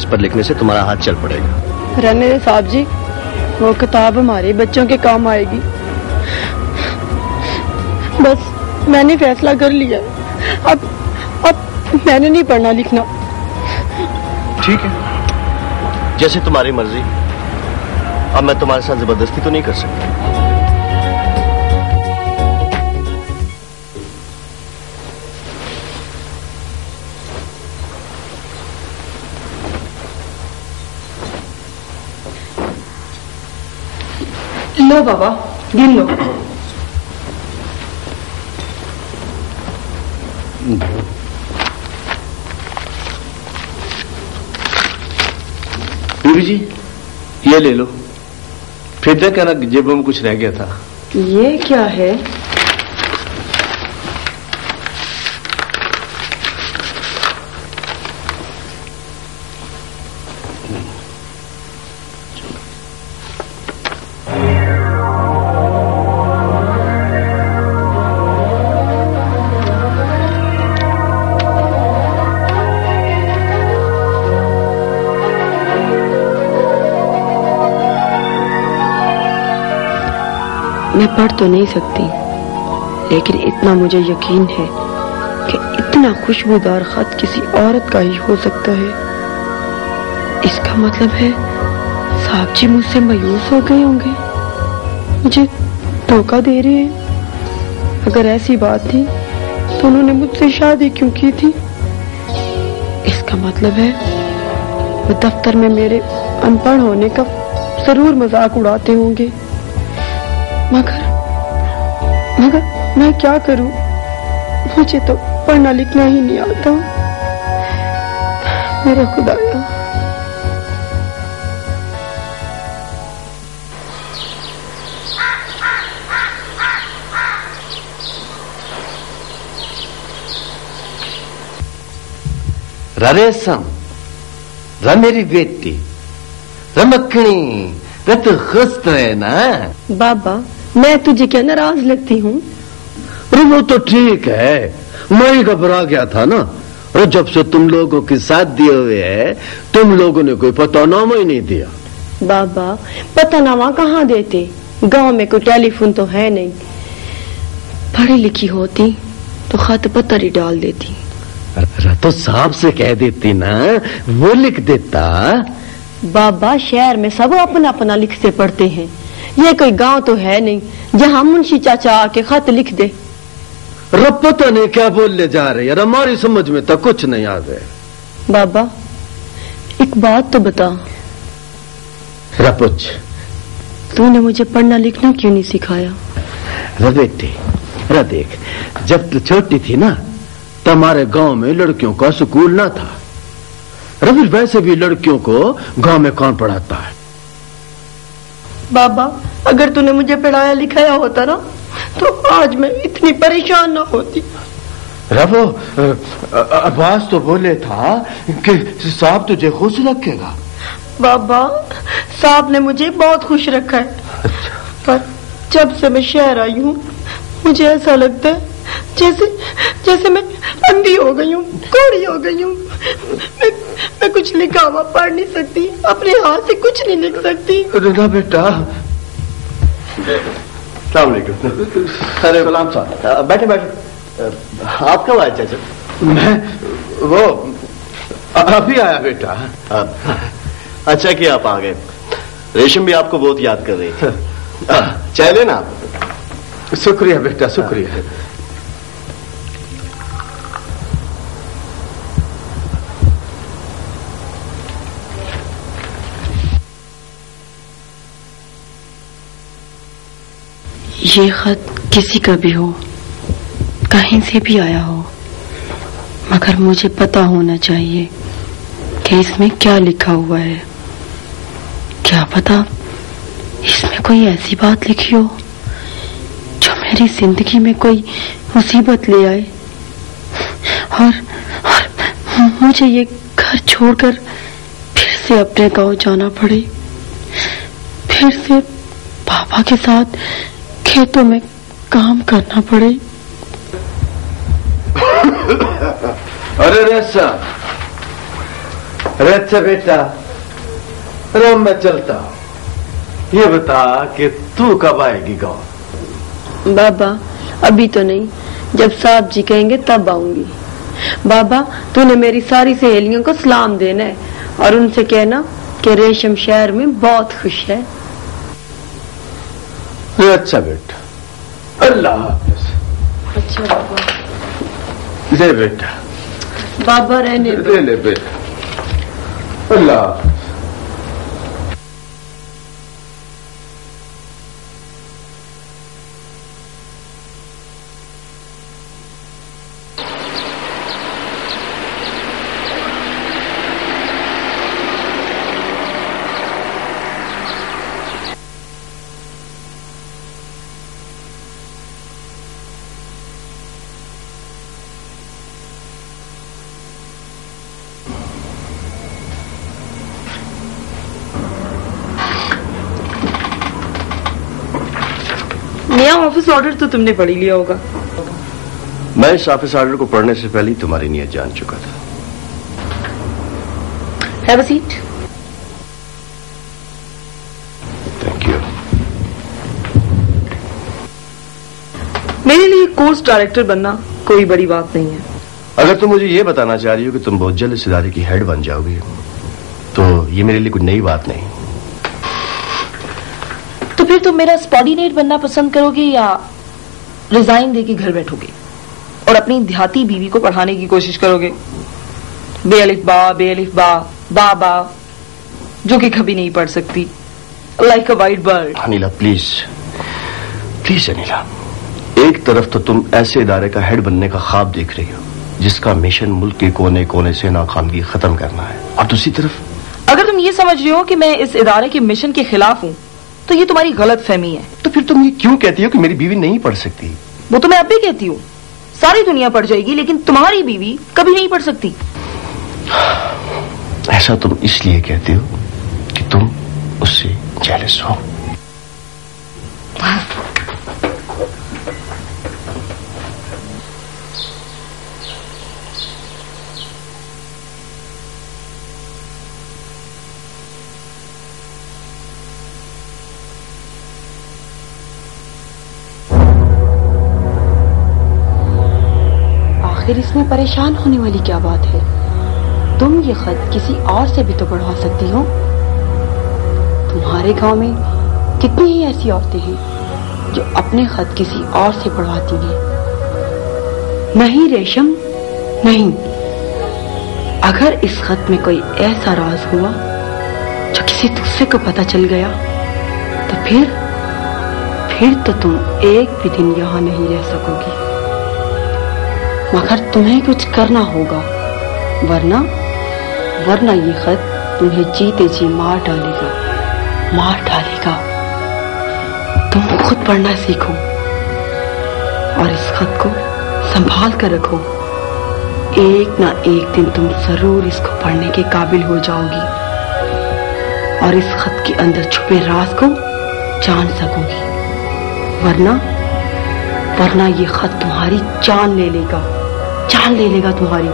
इस पर लिखने से तुम्हारा हाथ चल पड़ेगा। रहने दे साहब जी, वो किताब हमारे बच्चों के काम आएगी। बस मैंने फैसला कर लिया, अब मैंने नहीं पढ़ना लिखना। ठीक है, जैसे तुम्हारी मर्जी। अब मैं तुम्हारे साथ जबरदस्ती तो नहीं कर सकता। लो बाबा, गिन लो। बीबी जी, ये ले लो। फिर देख कहना जेबों में कुछ रह गया था। ये क्या है? मैं पढ़ तो नहीं सकती, लेकिन इतना मुझे यकीन है कि इतना खुशबूदार खत किसी औरत का ही हो सकता है। इसका मतलब है साहब जी मुझसे मायूस हो गए होंगे, मुझे धोखा दे रहे हैं। अगर ऐसी बात थी तो उन्होंने मुझसे शादी क्यों की थी? इसका मतलब है वो दफ्तर में मेरे अनपढ़ होने का जरूर मजाक उड़ाते होंगे। मगर मैं क्या करूं? मुझे तो पढ़ना लिखना ही नहीं आता। मेरा खुदाया। रेशम, रा मेरी बेटी, रमकनी, तो खुश तो है ना? बाबा, मैं तुझे क्या नाराज लगती हूँ? अरे वो तो ठीक है, मैं ही घबरा गया था ना। और जब से तुम लोगों के साथ दिए हुए है, तुम लोगों ने कोई पतानामा ही नहीं दिया। बाबा, पतानामा कहाँ देते? गांव में कोई टेलीफोन तो है नहीं। पढ़ी लिखी होती तो खत पत्र ही डाल देती। अरे तो साहब से कह देती ना, वो लिख देता। बाबा, शहर में सब अपना अपना लिखते पढ़ते हैं। ये कोई गांव तो है नहीं जहां मुंशी चाचा आके खत लिख दे। रब पता नहीं क्या बोलने जा रहे यार, हमारी समझ में तो कुछ नहीं आ गए। बाबा, एक बात तो बता। पूछ। तूने मुझे पढ़ना लिखना क्यों नहीं सिखाया? बेटी, देख, जब तू छोटी थी ना, तो हमारे गांव में लड़कियों का स्कूल ना था। रवि, वैसे भी लड़कियों को गांव में कौन पढ़ाता है? बाबा, अगर तूने मुझे पढ़ाया लिखाया होता ना, तो आज मैं इतनी परेशान ना होती। रवो, अब्बास तो बोले था कि साहब तुझे खुश रखेगा। बाबा, साहब ने मुझे बहुत खुश रखा है। अच्छा। पर जब से मैं शहर आई हूँ, मुझे ऐसा लगता है जैसे मैं अंधी हो गई हूँ, कोड़ी हो गई हूँ। मैं कुछ लिखा हुआ पढ़ नहीं सकती, अपने हाथ से कुछ नहीं लिख सकती। ना बेटा। सलाम अलैकुम। अरे सलाम साहब। बैठे बैठे। आप कब आए चाचा? मैं वो अभी आया बेटा। अच्छा कि आप आ गए। रेशम भी आपको बहुत याद कर रही थी। चाय लेना आप? शुक्रिया बेटा, शुक्रिया। ये खत किसी का भी हो, कहीं से भी आया हो, मगर मुझे पता होना चाहिए कि इसमें क्या लिखा हुआ है। क्या पता इसमें कोई ऐसी बात लिखी हो जो मेरी जिंदगी में कोई मुसीबत ले आए, और मुझे ये घर छोड़कर फिर से अपने गांव जाना पड़े, फिर से पापा के साथ खेतों में काम करना पड़े। अरे रेसा, अरे अच्छा बेटा, अरे मैं चलता हूं। ये बता कि तू कब आएगी गांव? बाबा अभी तो नहीं, जब साहब जी कहेंगे तब आऊंगी। बाबा तूने मेरी सारी सहेलियों को सलाम देना है और उनसे कहना कि रेशम शहर में बहुत खुश है। अच्छा बेटा, अल्लाह हाफिज। अच्छा बाबा। ले बेटा। बाबा रहने दो। ले बेटा, अल्लाह हाफिज। नया ऑफिस ऑर्डर तो तुमने पढ़ लिया होगा। मैं इस ऑफिस ऑर्डर को पढ़ने से पहले ही तुम्हारी नीयत जान चुका था। Have a seat. Thank you. मेरे लिए कोर्स डायरेक्टर बनना कोई बड़ी बात नहीं है। अगर तुम मुझे ये बताना चाह रही हो कि तुम बहुत जल्द इस इदारे की हेड बन जाओगी तो ये मेरे लिए कोई नई बात नहीं। तो फिर तुम मेरा सबॉर्डिनेट बनना पसंद करोगे या रिजाइन देके घर बैठोगे और अपनी देहाती बीवी को पढ़ाने की कोशिश करोगे? बेअलिफ बा बा जो कि कभी नहीं पढ़ सकती, like a white bird. Anila please please Anila, एक तरफ तो तुम ऐसे इदारे का हेड बनने का ख्वाब देख रही हो जिसका मिशन मुल्क के कोने कोने से नाखानगी खत्म करना है, और दूसरी तरफ अगर तुम ये समझ रहे हो कि मैं इस इदारे के मिशन के खिलाफ हूं तो ये तुम्हारी गलत फहमी है। तो फिर तुम ये क्यों कहती हो कि मेरी बीवी नहीं पढ़ सकती? वो तो मैं अब भी कहती हूँ, सारी दुनिया पढ़ जाएगी लेकिन तुम्हारी बीवी कभी नहीं पढ़ सकती। ऐसा तुम इसलिए कहती हो कि तुम उससे जेलस हो। आखिर इसमें परेशान होने वाली क्या बात है? तुम ये खत किसी और से भी तो पढ़वा सकती हो। तुम्हारे गांव में कितनी ही ऐसी औरतें हैं जो अपने खत किसी और से पढ़वाती हैं। नहीं रेशम, नहीं। अगर इस खत में कोई ऐसा राज हुआ जो किसी दूसरे को पता चल गया तो फिर तो तुम एक भी दिन यहां नहीं रह सकोगी। मगर तुम्हें कुछ करना होगा, वरना ये खत तुम्हें जीते जी मार डालेगा। तुम खुद पढ़ना सीखो और इस खत को संभाल कर रखो। एक ना एक दिन तुम जरूर इसको पढ़ने के काबिल हो जाओगी और इस खत के अंदर छुपे राज को जान सकोगी। वरना ये खत तुम्हारी जान ले लेगा तुम्हारी।